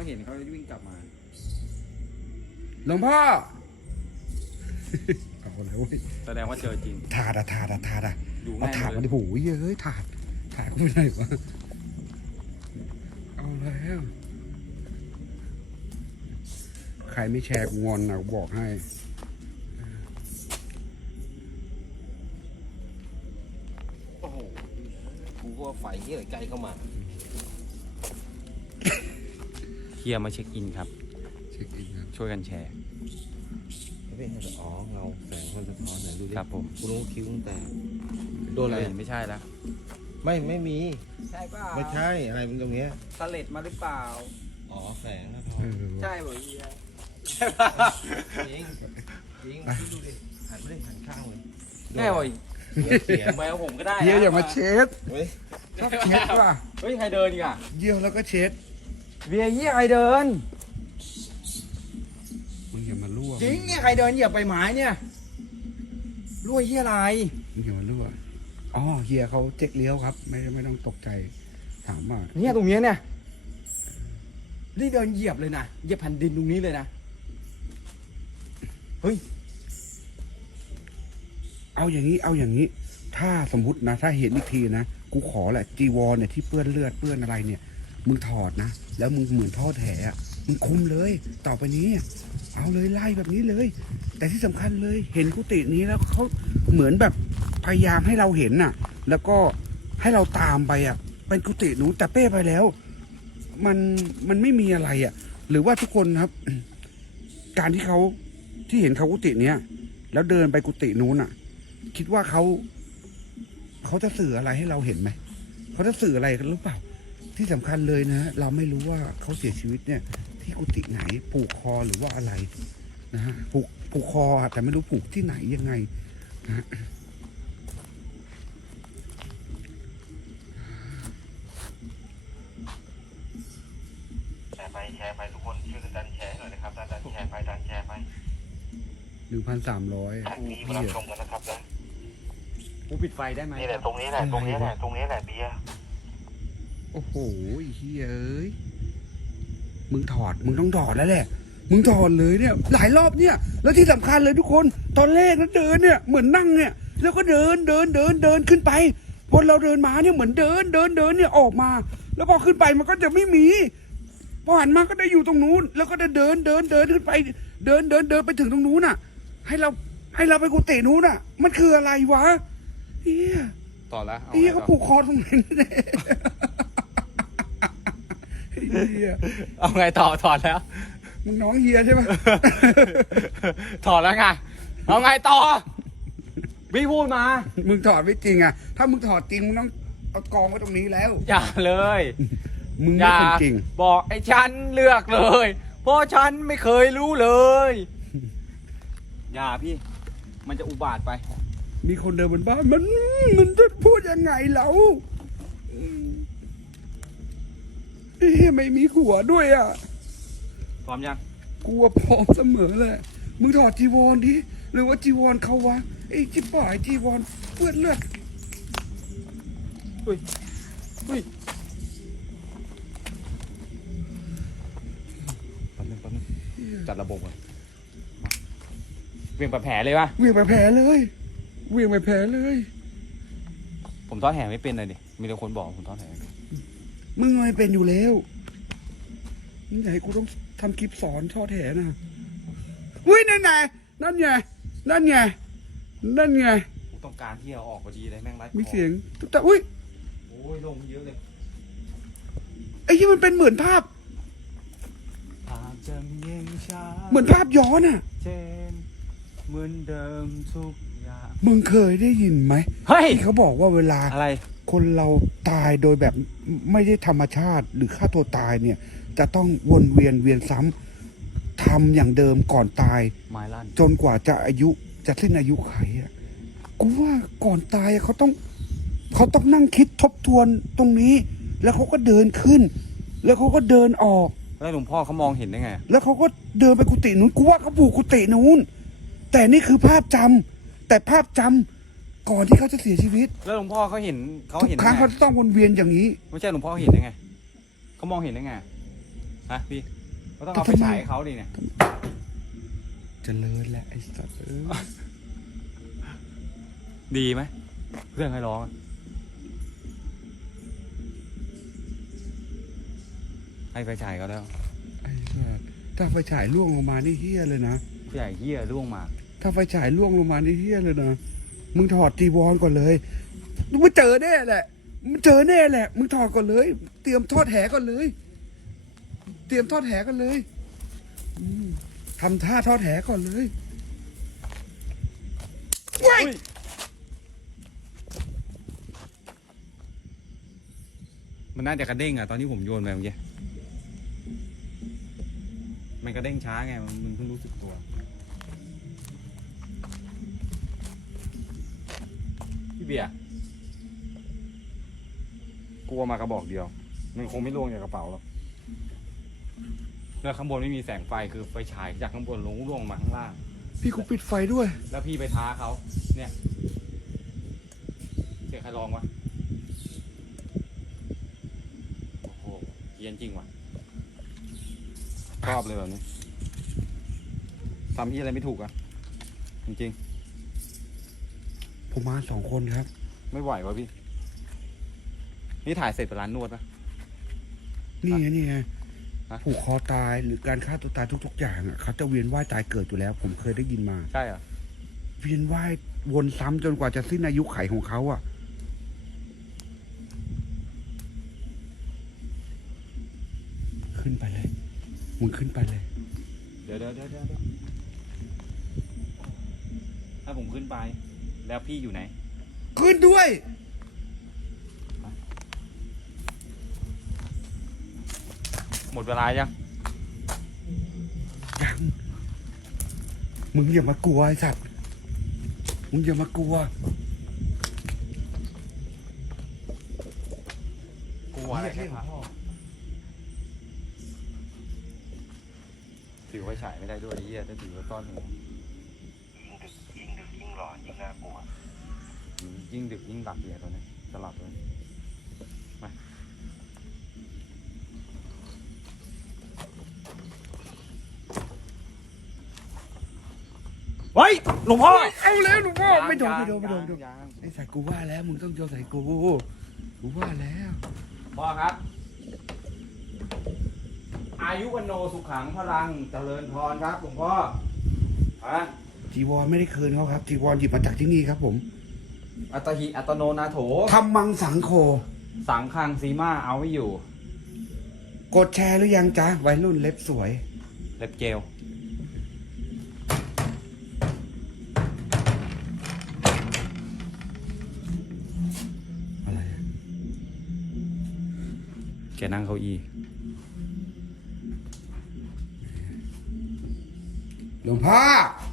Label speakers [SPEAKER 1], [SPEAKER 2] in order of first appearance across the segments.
[SPEAKER 1] เห็นเขาวิ่งกลับมา
[SPEAKER 2] หลวงพ่อ เอาแล้ว
[SPEAKER 1] แสดงว่าเจอจริง
[SPEAKER 2] ถาดอะ
[SPEAKER 1] อยู่
[SPEAKER 2] เอา
[SPEAKER 1] ง่าย
[SPEAKER 2] ถาด
[SPEAKER 1] เล
[SPEAKER 2] มาย ดิโอ้ยเฮ้ยถาดกูไม่ได้วะเอาแล้วใครไม่แชร์กูงอนนะกูบอกให้
[SPEAKER 3] โอ้โหกูว่าไฟเหี้ยใกล้เข้ามา
[SPEAKER 1] เคลียร์มาเช็คอินครับ
[SPEAKER 2] เช็คอินครับ
[SPEAKER 1] ช่วยกันแชร์
[SPEAKER 3] ไม่เห็นอ๋อเงาแสงมันสะท้อนไหนดูดิ
[SPEAKER 1] ครับผม
[SPEAKER 3] กูรู้คิ้วตั้งแต่โดนอะไร
[SPEAKER 1] ไม่ใช่แล้ว
[SPEAKER 3] ไม่มี
[SPEAKER 4] ใช่เปล่า
[SPEAKER 3] ไม่ใช่อะไรมันตรงเนี้ย
[SPEAKER 4] สเลดมาหรือเปล่า
[SPEAKER 3] อ๋อแสงสะท้อ
[SPEAKER 2] เอน อ
[SPEAKER 4] ใช่เหรอเฮีย
[SPEAKER 3] จริงจริงคิดดูดิหันไม่ได้หันข้างเลย
[SPEAKER 1] แน่เว้ย
[SPEAKER 3] เขียน
[SPEAKER 1] ไปเอาผมก็ได้
[SPEAKER 2] เยี่ยวอย่ามาเช็ด
[SPEAKER 3] เฮ้ย
[SPEAKER 2] ชอบเช็ดว่ะ
[SPEAKER 1] เฮ้ยใครเดินอีกอ่ะ
[SPEAKER 2] เยี่ยวแล้วก็เช็ด
[SPEAKER 1] เบียร์เหี้ยใครเดิน
[SPEAKER 2] มึงอย่ามารั่ว
[SPEAKER 1] จริงเนี่ยใครเดินเหยียบใบไม้เนี่ยรั่วเหี้ยอะไร
[SPEAKER 2] มึงอย่ามารั่วอ๋อเฮียเขาเจ๊กเลี้ยวครับ ไม่ต้องตกใจถามว่า
[SPEAKER 1] เนี่ยตรงเนี้ยเนี่ยนี่เดินเหยียบเลยนะเหยียบแผ่นดินตรงนี้เลยนะเฮ้ย
[SPEAKER 2] เอาอย่างนี้ ถ้าสมมตินะ ถ้าเห็นอีกทีนะกูขอแหละจีวรเนี่ยที่เปื้อนเลือดเปื้อนอะไรเนี่ย มึงถอดนะแล้วมึงเหมือนทอดแหอะมึงคุมเลย ต่อไปนี้ เอาเลยไล่แบบนี้เลย แต่ที่สำคัญเลยเห็นกุฏินี้แล้วเขาเหมือนแบบพยายามให้เราเห็นน่ะ แล้วก็ให้เราตามไปอ่ะเป็นกุฏิหนูแต่เป้ไปแล้ว มันไม่มีอะไรอ่ะ หรือว่าทุกคนครับ การที่เห็นเขากุฏิเนี้ยแล้วเดินไปกุฏินู้นอ่ะ คิดว่าเขาจะสื่ออะไรให้เราเห็นไหมเขาจะสื่ออะไรกันหรือเปล่า ที่สำคัญเลยนะเราไม่รู้ว่าเขาเสียชีวิตเนี่ย ที่กุฏิไหนผูกคอหรือว่าอะไรนะฮะผูกคอแต่ไม่รู้ผูกที่ไหนยังไงนะฮะ
[SPEAKER 3] แชร์ไปทุกคนช่วยกันดันแชร์หน่อยนะครับดันแชร์ไป
[SPEAKER 2] 1,300
[SPEAKER 3] มีมารับชมกันนะครับนะ
[SPEAKER 1] กูปิดไฟได้ไหม
[SPEAKER 3] นี่แหละตรงนี้แหละเบียร์
[SPEAKER 2] โอ้โหเฮ้ยเอ้ยมึงต้องถอดแล้วแหละมึงถอดเลยเนี่ย หลายรอบเนี่ย แล้วที่สำคัญเลยทุกคนตอนแรกนะเดินเนี่ยเหมือนนั่งเนี่ย แล้วก็เดินขึ้นไปพอเราเดินมาเนี่ยเหมือนเดินเนี่ยออกมา แล้วพอขึ้นไปมันก็จะไม่มีพอหันมาก็ได้อยู่ตรงนู้น แล้วก็จะเดินขึ้นไปเดินไปถึงตรงนู้นน่ะ ให้เราไปกุฏินู้นน่ะ มันคืออะไรวะเฮีย
[SPEAKER 1] ต่อแล้ว
[SPEAKER 2] เฮียเขาผูกคอตรงนั้นเนี่ยเฮีย
[SPEAKER 1] เอาไงต่อถอดแล้ว
[SPEAKER 2] มึงน้องเฮียใช่ไหม
[SPEAKER 1] ถอดแล้วไงเอาไงต่อพี่พูดมา
[SPEAKER 2] มึงถอดไม่จริงอ่ะ ถ้ามึงถอดจริงมึงต้องเอากองไว้ตรงนี้แล้ว
[SPEAKER 1] อย่าเลย
[SPEAKER 2] มึง
[SPEAKER 1] อ
[SPEAKER 2] ไม่
[SPEAKER 1] ย่า
[SPEAKER 2] เป็นจริง
[SPEAKER 1] บอกไอ้ฉันเลือกเลยเพราะฉันไม่เคยรู้เลยอย่าพี่ มันจะอุบาทไป
[SPEAKER 2] มีคนเดินบนบ้านมันจะพูดยังไงเราเฮ้ยไม่มีหัวด้วยอ่ะ
[SPEAKER 1] พร้อมยัง
[SPEAKER 2] กลัวพร้อมเสมอเลย มึงถอดจีวรดิหรือว่าจีวรเขาวะไอ้จิ๋ป่ายจีวรเปื้อนเลือด
[SPEAKER 1] อุ้ยแป๊บนึงจัดระบบก่อนเวียงแผลเลยวะ
[SPEAKER 2] เวียงไปแผลเลยเวียงไปแผลเลย
[SPEAKER 1] ผมทอดแหไม่เป็นเลยดิมีแต่คนบอกผมทอดแหไม่เป็น
[SPEAKER 2] มึงไม่เป็นอยู่แล้วมึงอยากให้กูต้องทำคลิปสอนทอดแหนะอุ้ยนั่นไงกู
[SPEAKER 1] ต้องการที่เอาออกพอดีเลยแม่งไร้
[SPEAKER 2] มีเสียงแต่อุ้ย
[SPEAKER 1] โอ้ยลงเยอะเลย
[SPEAKER 2] ไอ้ที่มันเป็นเหมือนภาพ
[SPEAKER 1] ภาพจะเย็นช้า
[SPEAKER 2] เหมือนภาพย้อนอ่ะ
[SPEAKER 1] เจนเหมือนเดิมทุกอย่าง
[SPEAKER 2] มึงเคยได้ยินไหม
[SPEAKER 1] เฮ้ย
[SPEAKER 2] ที่เขาบอกว่าเวลา
[SPEAKER 1] อะไร
[SPEAKER 2] คนเราตายโดยแบบไม่ได้ธรรมชาติหรือฆ่าตัวตายเนี่ย จะต้องวนเวียนซ้ำทำอย่างเดิมก่อนตาย
[SPEAKER 1] ไม้ลั่น
[SPEAKER 2] จนกว่าจะสิ้นอายุไขอ่ะกูว่าก่อนตายอะเขาต้องนั่งคิดทบทวนตรงนี้ แล้วเขาก็เดินขึ้น แล้วเขาก็เดินออก
[SPEAKER 1] แล้วหลวงพ่อเขามองเห็นได้ไง
[SPEAKER 2] แล้วเขาก็เดินไปกุฏินู้นกูว่าเขาผูกกุฏินู้นแต่นี่คือภาพจำแต่ภาพจำก่อนที่เขาจะเสียชีวิต
[SPEAKER 1] แล้วหลวงพ่อเขาเห็น
[SPEAKER 2] ทุกครั้งเขาจะต้องวนเวียนอย่างนี้
[SPEAKER 1] ไม่ใช่หลวงพ่อเห็นได้ไงเขามองเห็นได้ไงฮะพี่ก็ต้องเอาไปฉายให้เขาดิเนี่ย
[SPEAKER 2] เจริญแหละไอ้สัตว์
[SPEAKER 1] ดีไหมเรื่องให้ร้องอะให้ไฟฉายเขาแล้ว
[SPEAKER 2] ไอ้สัตว์ถ้าไฟฉายล่วงลงมานี่เฮี้ยเลยนะ
[SPEAKER 1] ผู้ใหญ่เหี้ยร่วงมา
[SPEAKER 2] ถ้าไฟฉายล่วงลงมานี่เฮี้ยเลยนะมึงถอดจีวรก่อนเลยมึงเจอแน่แหละมึงเจอแน่แหละมึงถอดก่อนเลย เตรียมทอดแหก่อนเลย เตรียมทอดแหก่อนเลยทำท่าทอดแหก่อนเลยว้าย
[SPEAKER 1] มันน่าจะกระเด้งอ่ะตอนที่ผมโยนไปเมื่อกี้มันกระเด้งช้าไงมันเพิ่งรู้สึกตัวพี่เบียร์กลัวมากระบอกเดียวมันคงไม่ล่วงจากกระเป๋าหรอกแล้วข้างบนไม่มีแสงไฟคือไฟฉายจากข้างบนลงร่วงมาข้างล่าง
[SPEAKER 2] พี่กูปิดไฟด้วย
[SPEAKER 1] แล้วพี่ไปท้าเขาเนี่ยเสียใครลองวะโอ้โหเย็นจริงว่ะชอบเลยแบบนี้ทำที่อะไรไม่ถูกอ่ะจริง
[SPEAKER 2] ผมมา2 คนครับ
[SPEAKER 1] ๆไม่ไหววะพี่นี่ถ่ายเสร็จไปร้านนวดปะ
[SPEAKER 2] นี่ไงนี่ไง
[SPEAKER 1] ฮะ
[SPEAKER 2] ผูกคอตายหรือการฆ่าตัวตายทุกๆอย่างอ่ะเขาจะเวียนว่ายตายเกิดอยู่แล้ว ผมเคยได้ยินมา
[SPEAKER 1] ใช่เหรอ
[SPEAKER 2] เวียนว่ายวนซ้ำจนกว่าจะสิ้นอายุไขของเขาอ่ะขึ้นไปเลยมึงขึ้นไปเลย
[SPEAKER 1] เดี๋ยวถ้าผมขึ้นไป แล้วพี่อยู่ไหน
[SPEAKER 2] ขึ้นด้วย
[SPEAKER 1] หมดเวลายัง
[SPEAKER 2] ยังมึงอย่ามากลัวไอ้สัตว์มึงอย่ามากลัว
[SPEAKER 1] กลัวอะไรแค่ครับถือไว้ฉายไม่ได้ด้วยไอ้เหี้ยถ้าถือไว้ซ่อนหัว
[SPEAKER 3] ยิ่งดึกยิ่งหลอนยิ่งน่ากลัว
[SPEAKER 1] ยิ่งดึกยิ่งหลับเนี่ยตัวนี้จะหลับเลยมาเฮ้ยหลวงพ่อ
[SPEAKER 2] เอาแล้วหลวงพ่อไม่โดน
[SPEAKER 1] ยัง
[SPEAKER 2] ไอ้สัตว์กูว่าแล้วมึงต้องโยนใส่กูว่าแล้ว
[SPEAKER 1] พ่อครับ อายุวันโนสุขังพลังเจริญพรครับหลวงพ่อฮะ
[SPEAKER 2] จีวรไม่ได้คืนเขาครับจีวรหยิบมาจากที่นี่ครับผม
[SPEAKER 1] อัตหิอัตโนนาโถ
[SPEAKER 2] ทำมังสังโฆ
[SPEAKER 1] สังคังซีมาเอาไม่อยู่
[SPEAKER 2] กดแชร์หรือยังจ๊ะวัยรุ่นเล็บสวย
[SPEAKER 1] เล็บเจล
[SPEAKER 2] อะไร
[SPEAKER 1] แกนั่งเก้าอี้
[SPEAKER 2] หลวงพ่อ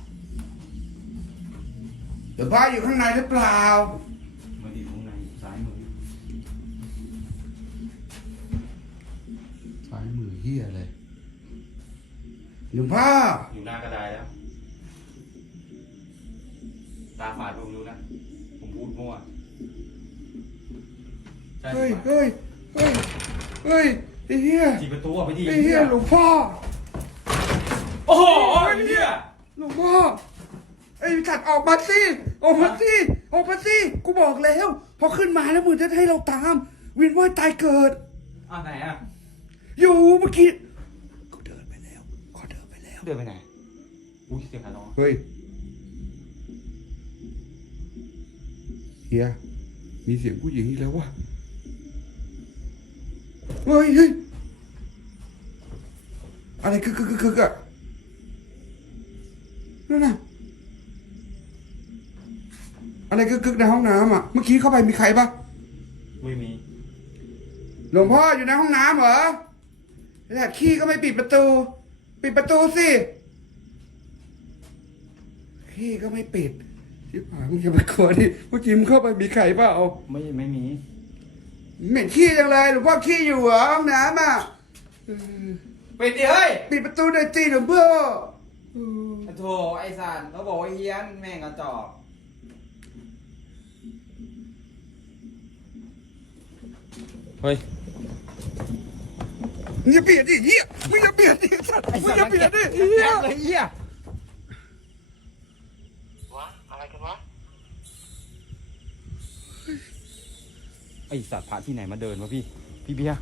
[SPEAKER 2] อยู่ข้างในหรือเปล่า
[SPEAKER 1] มาดีตรงไหนซ้ายมือ
[SPEAKER 2] ซ้ายมือเฮียเลยหลวงพ่อ
[SPEAKER 1] อยู่หน้ากระไดแล้ว ตาฝาดผมรู้นะ ผมพูดมั่วใช่
[SPEAKER 2] เฮ้ย
[SPEAKER 1] ไหม
[SPEAKER 2] เฮ้ยเฮ้ยเฮ้ยไอ้เฮีย
[SPEAKER 1] จีบประตูออกไปที
[SPEAKER 2] ไอ้เฮียหลวงพ่อ
[SPEAKER 1] โอ้โหไอ้เหี้ย
[SPEAKER 2] หลวงพ่อไอ้สัตว์ออกมาสิออกมาสิออกมาสิกูบอกแล้วพอขึ้นมาแล้วมึงจะให้เราตามวินว่ายตายเกิด
[SPEAKER 1] ไหนอ่ะ
[SPEAKER 2] อยู่เมื่อกี้เขาเดินไปแล้วเขาเดินไปแล้ว
[SPEAKER 1] เดินไปไหน อุ้ยเสียงขาน้อง
[SPEAKER 2] เฮ้ยเฮียมีเสียงผู้หญิงอีกแล้ววะเฮ้ยเฮ้ยอะไรคืออะนั่นน่ะอะไรคือในห้องน้ำอ่ะเมื่อกี้เข้าไปมีใครปะ
[SPEAKER 1] ไม่มี
[SPEAKER 2] หลวงพ่ออยู่ในห้องน้ำเหรอแล้วขี้ก็ไม่ปิดประตู ปิดประตูสิขี้ก็ไม่ปิดชิบหายมึงอย่าไปกลัวดิเมื่อกี้มึงเข้าไปมีใครเปล่า
[SPEAKER 1] ไม่มี
[SPEAKER 2] เหม็นขี้จังเลยหลวงพ่อขี้อยู่เหรอห้องน้ำอ่ะ
[SPEAKER 1] ปิดดิเฮ้ย
[SPEAKER 2] ปิดประตูหน่อยสิหลวงพ่อ
[SPEAKER 1] โธ่ไอ้สันเขาบอกว่าเฮี้ยนแม่งกระจอกเฮ้ย
[SPEAKER 2] มึงอย่าเบียดดิเหี้ยมึงอย่าเบียดดิสัตว์มึงอย่าเบียดดิเหี้ย
[SPEAKER 1] เลยเหี้ยว
[SPEAKER 3] ะอะไรกันวะ
[SPEAKER 1] ไอสัตว์พระที่ไหนมาเดินวะพี่เบียร์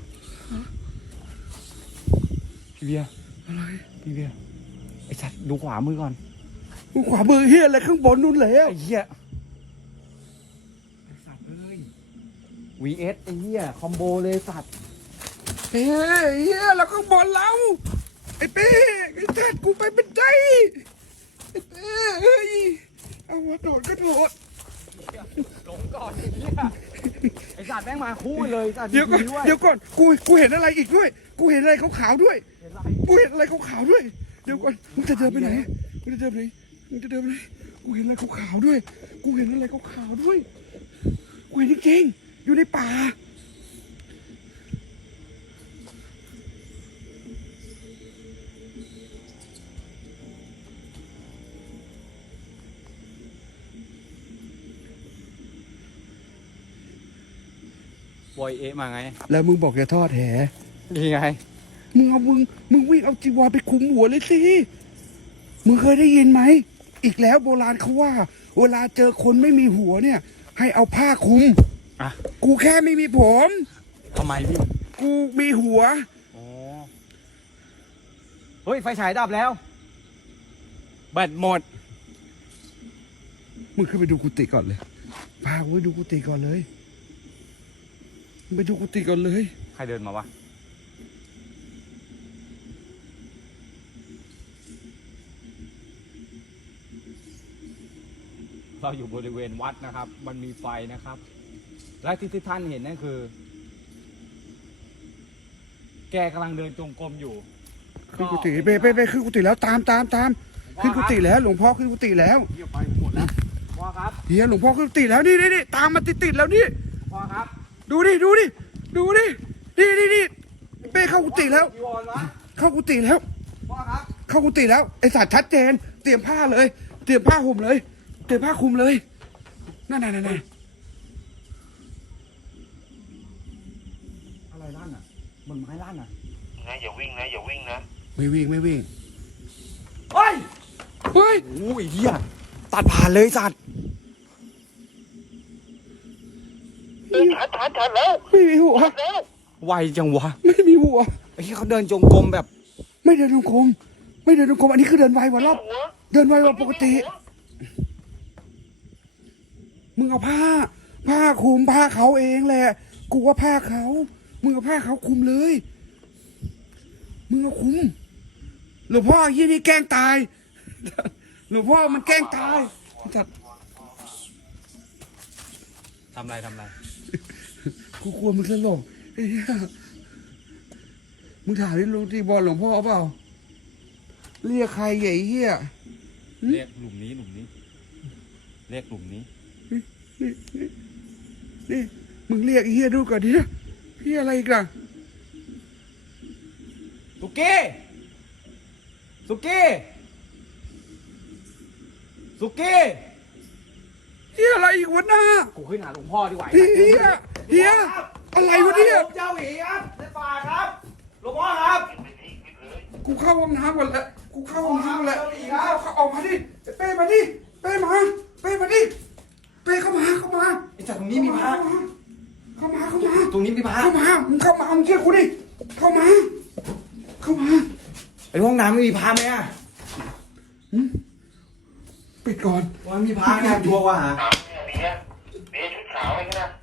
[SPEAKER 1] พี่เบียร์
[SPEAKER 2] อะไร
[SPEAKER 1] พี่เบียร์ไอสัตว์ดูขวามือก่อน
[SPEAKER 2] มึงขวามือเหี้ยอะไรข้างบนนู่นแล้ว
[SPEAKER 1] ไอ้เหี้ยไอสัตว์เอ้ย VS ไอ้เหี้ยคอมโบเลยสัตว์
[SPEAKER 2] เฮ้ยเหี้ยแล้วข้างบนเราไอ้เป้ไอ้สัตว์กูไปเป็นใจไอ้เป้เฮ้ยเอาวะโดดก็โดด
[SPEAKER 1] หลงก่อนไอ้เหี้ยไอสัตว์แม่งมาคู่เลยสัตว์
[SPEAKER 2] เดี๋ยวก่อน
[SPEAKER 1] ด้วย
[SPEAKER 2] เดี๋ยวก่อนกูเห็นอะไรอีกด้วยกูเห็นอะไรขาวๆด้วย
[SPEAKER 1] เห็นไร
[SPEAKER 2] กูเห็นอะไรขาวๆด้วยเดี๋ยวก่อนมึงจะเดินไปไหนมึงจะเดินไปไหนมึงจะเดินไปไหนกูเห็นอะไรขาวๆด้วยกูเห็นอะไรขาวๆด้วยกูเห็นจริงๆอยู่ในป่า
[SPEAKER 1] บอยเอะมาไง
[SPEAKER 2] แล้วมึงบอกจะทอดแห
[SPEAKER 1] นี่ไง
[SPEAKER 2] มึงวิ่งเอาจีวรไปคลุมหัวเลยสิ มึงเคยได้ยินไหม อีกแล้วโบราณเขาว่า เวลาเจอคนไม่มีหัวเนี่ย ให้เอาผ้าคลุม
[SPEAKER 1] อ่ะ
[SPEAKER 2] กูแค่ไม่มีผม
[SPEAKER 1] ทำไมพี่
[SPEAKER 2] กูมีหัว
[SPEAKER 1] อ๋อเฮ้ยไฟฉายดับแล้วแบตหมด
[SPEAKER 2] มึงขึ้นไปดูกุฏิก่อนเลย พากูไปดูกุฏิก่อนเลยมึงไปดูกุฏิก่อนเลย
[SPEAKER 1] ใครเดินมาวะเราอยู่บริเวณวัดนะครับ มันมีไฟนะครับ และที่ท่านเห็นนั่นคือ แกกำลังเดินจงกรมอยู่
[SPEAKER 2] ขึ้นกุฏิไปขึ้นกุฏิแล้วตามขึ้นกุฏิแล้วหลวงพ่อขึ้นกุฏิแล้ว
[SPEAKER 1] เหี้ยไปหมดแล้วพ่อครับ
[SPEAKER 2] เฮียหลวงพ่อขึ้นกุฏิแล้วนี่ตามมาติดแล้วนี่
[SPEAKER 1] พ่อครับ
[SPEAKER 2] ดูดินี่เป้เข้ากุฏิแล้ว
[SPEAKER 1] จีวรวะ
[SPEAKER 2] เข้ากุฏิแล้ว
[SPEAKER 1] พ่อครับ
[SPEAKER 2] เข้ากุฏิแล้วไอสัตว์ชัดเจน เตรียมผ้าเลย เตรียมผ้าห่มเลย เตรียมผ้าคลุมเลยนั่น
[SPEAKER 1] อะไรลั่นอ่ะมันไม้ลั่นอ่ะ
[SPEAKER 3] นะอย่าวิ่งนะอย่าวิ่งนะ
[SPEAKER 2] ไม่วิ่ง
[SPEAKER 1] เฮ้ย
[SPEAKER 2] เฮ้ย
[SPEAKER 1] โอ้ยเหี้ยตัดผ่านเลยสัตว์
[SPEAKER 3] ทันแล้ว
[SPEAKER 2] ไม่มีหัว
[SPEAKER 3] แล้ว
[SPEAKER 1] ไวจังวะ
[SPEAKER 2] ไม่มีหัว
[SPEAKER 1] ไอ้ที่เขาเดินจงกรมแบบ
[SPEAKER 2] ไม่เดินจงกรมอันนี้คือเดินไวกว่ารอบ
[SPEAKER 3] หัว
[SPEAKER 2] เดินไวกว่าปกติ มึงเอาผ้าคลุมผ้าเขาเองแหละ กูว่าผ้าเขา มึงเอาผ้าเขาคลุมเลย มึงเอาคลุมหลวงพ่อยี่นี่แกล้งตาย หลวงพ่อมันแกล้งตายจัด
[SPEAKER 1] ทำไร
[SPEAKER 2] กูกลัวมึงสลบไอ้เหี้ยมึงถามที่ลุงที่บอลหลวงพ่อเปล่า เรียกใครใหญ่เหี้ย
[SPEAKER 1] เรียกหลุมนี้เรียกหลุมนี้
[SPEAKER 2] นี่มึงเรียกไอ้เหี้ยดูก่อนดิเหี้ยอะไรอีกล่ะ
[SPEAKER 1] สุกี้
[SPEAKER 2] เหี้ยอะไรอีกวะหน้า
[SPEAKER 1] กูขึ้นหาหลวงพ่อดีกว่า
[SPEAKER 2] เฮียอะไรวะเนี่ย
[SPEAKER 1] ผมเจ้าหวีครับในป่าครับหลวงพ่อครับ
[SPEAKER 2] กูเข้าห้องน้ำก่อนแล้วกูเข้าห้องน้ำก่อนแล้วเขาออกมาดิเป้มาดิเป้มาดิเป้เข้ามา
[SPEAKER 1] ไอ้จัดตรงนี้มีพระ
[SPEAKER 2] เข้ามา
[SPEAKER 1] ตรงนี้มีพระ
[SPEAKER 2] มึงเข้ามามึงเชื่อกูดิเข้ามา
[SPEAKER 1] ไอ้ห้องน้ำไม่มีพระไหมอ่ะ
[SPEAKER 2] ปิดก่อน
[SPEAKER 1] ว่ามีพระนะชัวร์ว่ะ
[SPEAKER 3] เบียร์ชุดขาวไอ้นะ